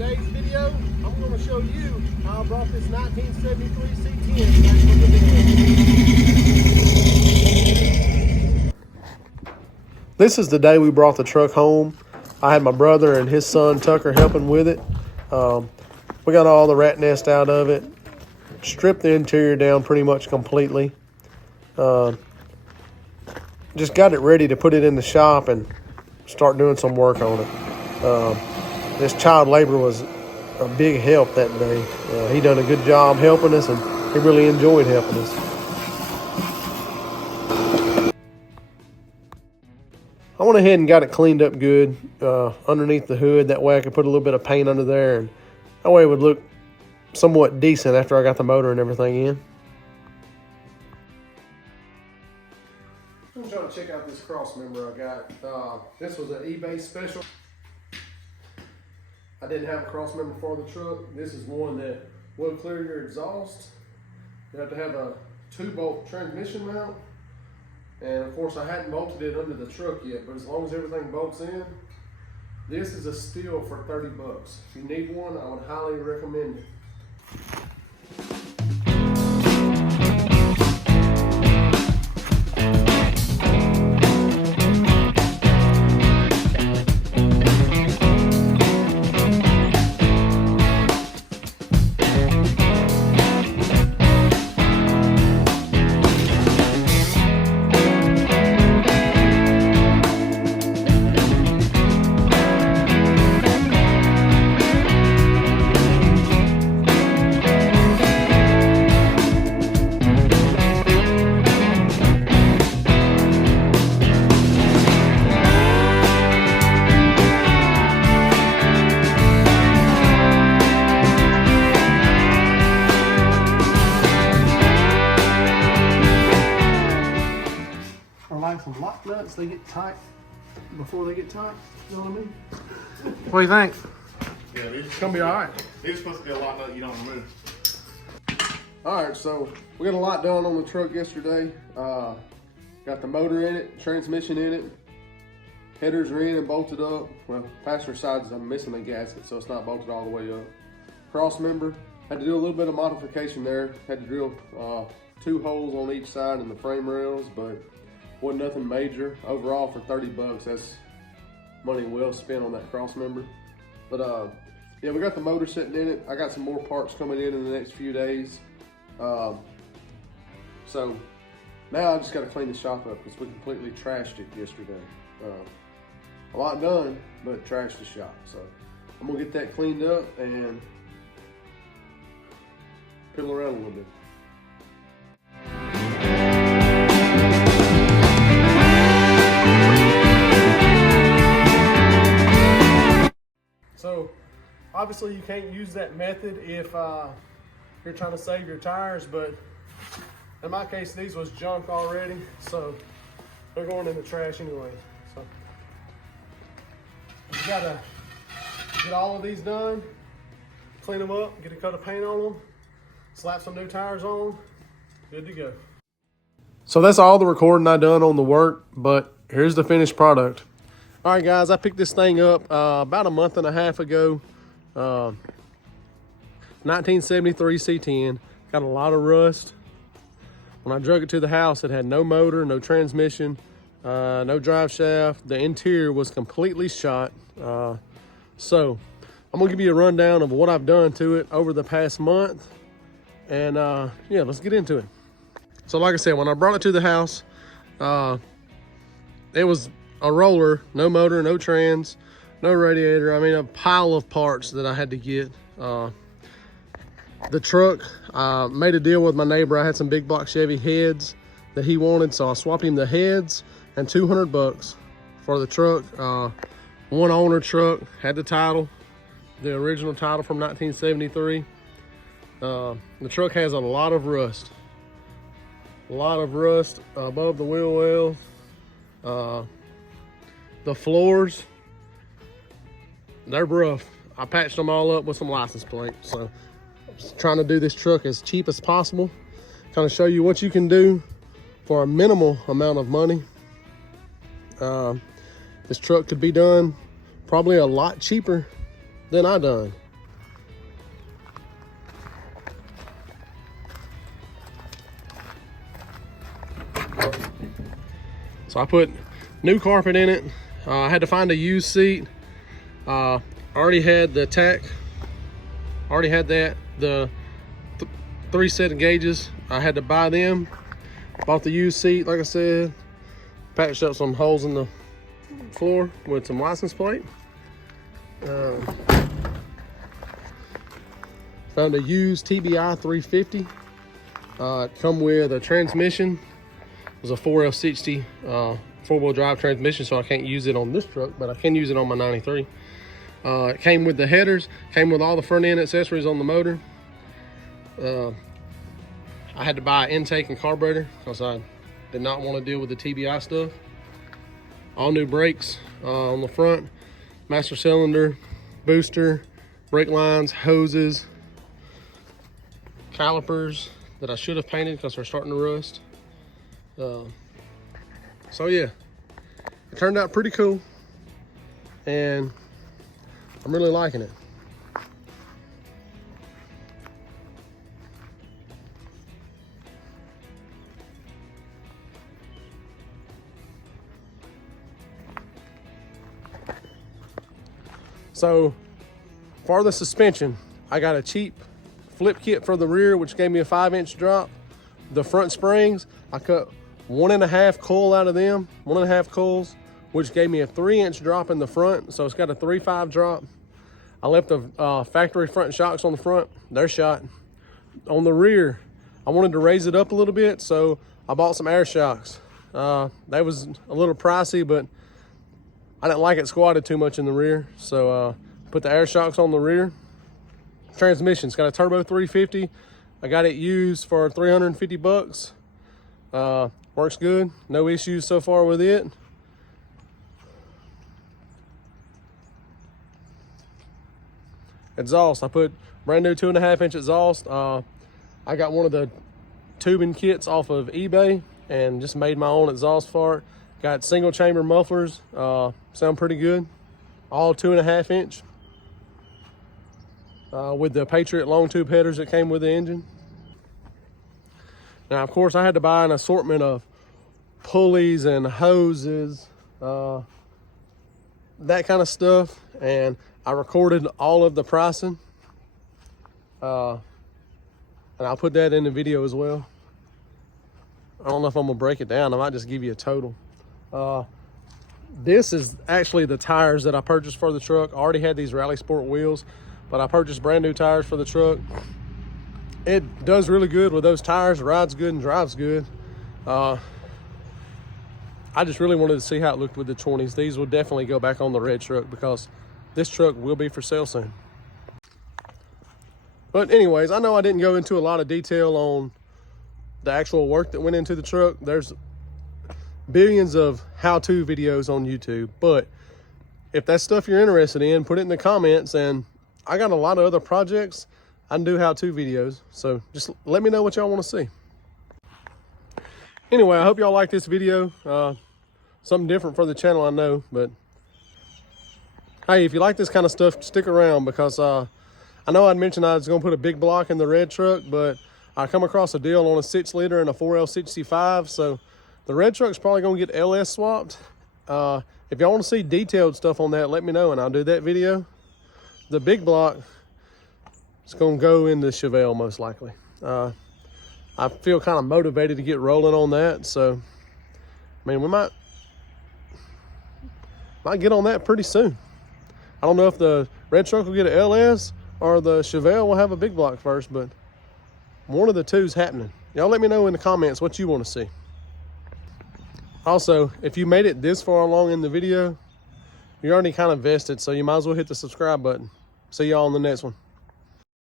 today's video, I'm going to show you how I brought this 1973 C10 back from the dealer. This is the day we brought the truck home. I had my brother and his son Tucker helping with it. We got all the rat nest out of it, stripped the interior down pretty much completely. Just got it ready to put it in the shop and start doing some work on it. This child labor was a big help that day. He done a good job helping us, and he really enjoyed helping us. I went ahead and got it cleaned up good underneath the hood. That way I could put a little bit of paint under there, and that way it would look somewhat decent after I got the motor and everything in. I'm trying to check out this cross member I got. This was an eBay special. I didn't have a cross member for the truck. This is one that will clear your exhaust. You have to have a 2-bolt transmission mount. And of course I hadn't bolted it under the truck yet, but as long as everything bolts in, this is a steal for 30 bucks. If you need one, I would highly recommend it. Some lock nuts, they get tight before they get tight. You know what I mean? What do you think? Yeah, It's gonna be all right. They're supposed to be a lock nut you don't remove. All right, so we got a lot done on the truck yesterday. Got the motor in it, transmission in it, headers are in and bolted up. Well, passenger side is I'm missing a gasket, so it's not bolted all the way up. Cross member, had to do a little bit of modification there. Had to drill 2 holes on each side in the frame rails, but wasn't nothing major. Overall, for 30 bucks, that's money well spent on that cross member. But yeah, we got the motor sitting in it. I got some more parts coming in the next few days. So now I just got to clean the shop up because we completely trashed it yesterday. A lot done, but trashed the shop. So I'm gonna get that cleaned up and piddle around a little bit. So obviously you can't use that method if you're trying to save your tires, but in my case these was junk already, so they're going in the trash anyway. So you gotta get all of these done, clean them up, get a coat of paint on them, slap some new tires on, good to go. So that's all the recording I done on the work, but here's the finished product. All right, guys, I picked this thing up about a month and a half ago. 1973 C10, got a lot of rust. When I drug it to the house, it had no motor, no transmission, no drive shaft. The interior was completely shot. So I'm gonna give you a rundown of what I've done to it over the past month. And yeah, let's get into it. So like I said, when I brought it to the house, it was a roller, no motor, no trans, no radiator. I mean, a pile of parts that I had to get. The truck, made a deal with my neighbor. I had some big block Chevy heads that he wanted, so I swapped him the heads and 200 bucks for the truck. One owner truck, had the title, the original title from 1973. The truck has a lot of rust. A lot of rust above the wheel wells. The floors, they're rough. I patched them all up with some license plates. So I'm just trying to do this truck as cheap as possible. Kind of show you what you can do for a minimal amount of money. This truck could be done probably a lot cheaper than I done. So I put new carpet in it. I had to find a used seat. Already had the tack. Already had that. The 3 set of gauges. I had to buy them. Bought the used seat, like I said. Patched up some holes in the floor with some license plate. Found a used TBI 350. Come with a transmission. It was a 4L60 4-wheel drive transmission, so I can't use it on this truck, but I can use it on my 93. It came with the headers, came with all the front end accessories on the motor. I had to buy intake and carburetor because I did not want to deal with the TBI stuff. All new brakes on the front, master cylinder, booster, brake lines, hoses, calipers that I should have painted because they're starting to rust. So yeah, it turned out pretty cool and I'm really liking it. So for the suspension, I got a cheap flip kit for the rear, which gave me a 5-inch drop. The front springs, I cut 1.5 coil out of them, 1.5 coils, which gave me a 3-inch drop in the front. So it's got a 3.5 drop. I left the factory front shocks on the front. They're shot. On the rear, I wanted to raise it up a little bit, so I bought some air shocks. That was a little pricey, but I didn't like it squatted too much in the rear. So put the air shocks on the rear. Transmission's got a turbo 350. I got it used for 350 bucks. Works good, no issues so far with it. Exhaust, I put brand new 2.5-inch exhaust. I got one of the tubing kits off of eBay and just made my own exhaust for it. Got single chamber mufflers, sound pretty good. All 2.5-inch. With the Patriot long tube headers that came with the engine. Now, of course, I had to buy an assortment of pulleys and hoses, that kind of stuff, and I recorded all of the pricing, and I'll put that in the video as well. I don't know if I'm gonna break it down. I might just give you a total. This is actually the tires that I purchased for the truck. I already had these Rally Sport wheels, but I purchased brand new tires for the truck. It does really good with those tires, rides good and drives good. I just really wanted to see how it looked with the 20s. These will definitely go back on the red truck because this truck will be for sale soon. But anyways, I know I didn't go into a lot of detail on the actual work that went into the truck. There's billions of how-to videos on YouTube, but if that's stuff you're interested in, put it in the comments, and I got a lot of other projects. I can do how-to videos, so just let me know what y'all want to see. Anyway, I hope y'all like this video. Something different for the channel, I know, but hey, if you like this kind of stuff, stick around because I know I'd mentioned I was going to put a big block in the red truck, but I come across a deal on a 6-liter and a 4L65, so the red truck's probably going to get LS swapped. If y'all want to see detailed stuff on that, let me know and I'll do that video. The big block is going to go in the Chevelle most likely. I feel kind of motivated to get rolling on that, so I mean, we might get on that pretty soon. I don't know if the red truck will get an LS or the Chevelle will have a big block first, but one of the two is happening. Y'all let me know in the comments what you want to see. Also, if you made it this far along in the video, you're already kind of vested, so you might as well hit the subscribe button. See y'all on the next one.